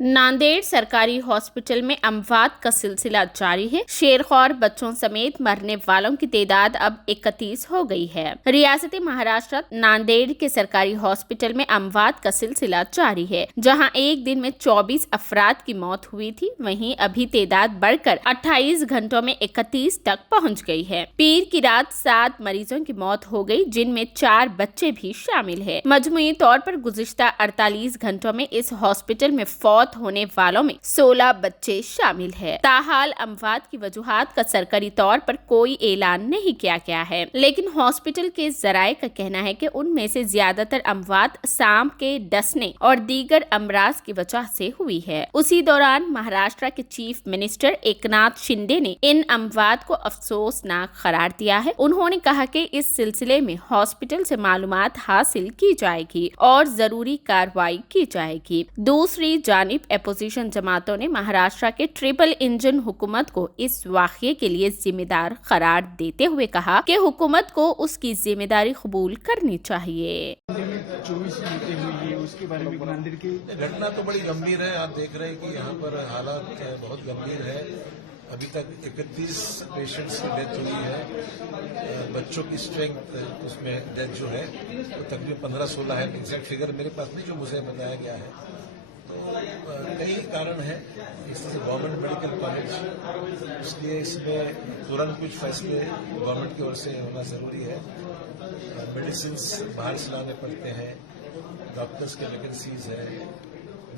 नांदेड़ सरकारी हॉस्पिटल में अमवात का सिलसिला जारी है। शेरख्वार बच्चों समेत मरने वालों की तादाद अब 31 हो गई है। रियासती महाराष्ट्र नांदेड़ के सरकारी हॉस्पिटल में अमवात का सिलसिला जारी है, जहां एक दिन में 24 अफराद की मौत हुई थी। वहीं अभी तादाद बढ़कर 28 घंटों में 31 तक पहुंच गई है। पीर की रात 7 मरीजों की मौत हो गई, जिनमें 4 बच्चे भी शामिल है। मजमूई तौर पर गुज़िश्ता 48 घंटों में इस हॉस्पिटल में फौत होने वालों में 16 बच्चे शामिल हैं। ताहाल अमवात की वजूहात का सरकारी तौर पर कोई ऐलान नहीं किया गया है, लेकिन हॉस्पिटल के जराये का कहना है कि उनमें से ज्यादातर अमवात सांप के डसने और दीगर अमराज की वजह से हुई है। उसी दौरान महाराष्ट्र के चीफ मिनिस्टर एकनाथ शिंदे ने इन अमवात को अफसोसनाक करार दिया है। उन्होंने कहा कि इस सिलसिले में हॉस्पिटल से मालूमात हासिल की जाएगी और जरूरी कार्रवाई की जाएगी। दूसरी जानिब अपोजिशन जमातों ने महाराष्ट्र के ट्रिपल इंजन हुकूमत को इस वाक़ये के लिए जिम्मेदार करार देते हुए कहा कि हुकूमत को उसकी जिम्मेदारी कबूल करनी चाहिए। 24 मौतें हुई है, उसके बारे में नांदेड़ की घटना तो बड़ी गंभीर है। आप देख रहे हैं कि यहाँ पर हालात बहुत गंभीर है। अभी तक 31 पेशेंट्स की डेथ हुई है। बच्चों की स्ट्रेंथ उसमें डेथ जो है वो तकरीबन 15-16 है। एग्जैक्ट फिगर मेरे पास नहीं, जो मुझे बताया गया है। तो कई कारण है। इस तरह से गवर्नमेंट मेडिकल कॉलेज, इसलिए इसमें तुरंत कुछ फैसले गवर्नमेंट की ओर से होना जरूरी है। मेडिसिन बाहर से लाने पड़ते हैं, डॉक्टर्स की वैकेंसीज है,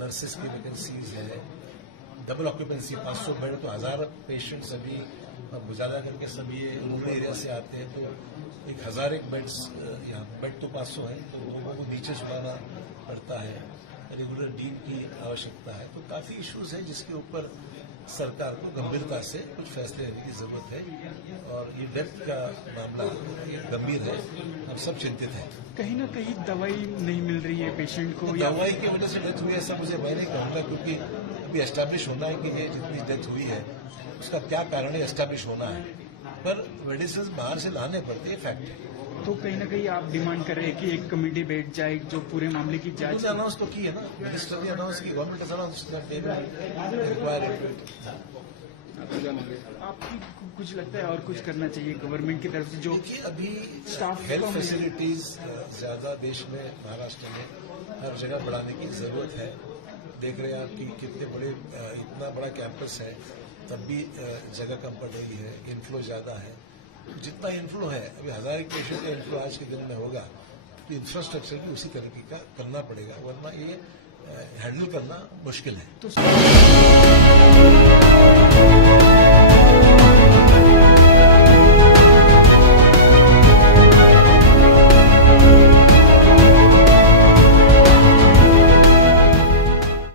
नर्सेस की वैकेंसीज है, डबल ऑक्यूपेंसी 500 बेड, तो 1000 पेशेंट्स अभी गुजारा करके सभी रूरल एरिया से आते हैं, तो 1000 बेड्स, यहाँ बेड तो 500 है, तो लोगों को नीचे छुड़ाना पड़ता है। रेगुलर डीप की आवश्यकता है। तो काफी इश्यूज है जिसके ऊपर सरकार को गंभीरता से कुछ फैसले लेने की जरूरत है। और ये डेथ का मामला ये गंभीर है, हम सब चिंतित हैं। कहीं ना कहीं दवाई नहीं मिल रही है पेशेंट को, दवाई की वजह से डेथ हुई, ऐसा मुझे मैं नहीं कहूँगा, क्योंकि अभी एस्टैब्लिश होना है कि ये जितनी डेथ हुई है उसका क्या कारण है, एस्टैब्लिश होना है। पर मेडिसिन बाहर से लाने पड़ते हैं, फैक्ट है। तो कहीं ना कहीं आप डिमांड कर रहे हैं कि एक कमेटी बैठ जाए जो पूरे मामले की जांच। अनाउंस तो की है ना, मिनिस्टर ने अनाउंस की, गवर्नमेंट ने अनाउंस आपकी कुछ लगता है और कुछ करना चाहिए गवर्नमेंट की तरफ से? जो अभी स्टाफ हेल्थ फैसिलिटीज ज्यादा देश में, महाराष्ट्र में हर जगह बढ़ाने की जरूरत है। देख रहे हैं आप कि कितने बड़े, इतना बड़ा कैंपस है, तब भी जगह कम पड़ रही है, इन्फ्लो ज्यादा है। जितना इन्फ्लो है, अभी 1000 पेशेंट का इन्फ्लो आज के दिन में होगा, तो इंफ्रास्ट्रक्चर भी उसी तरीके का करना पड़ेगा, वरना ये हैंडल करना मुश्किल है।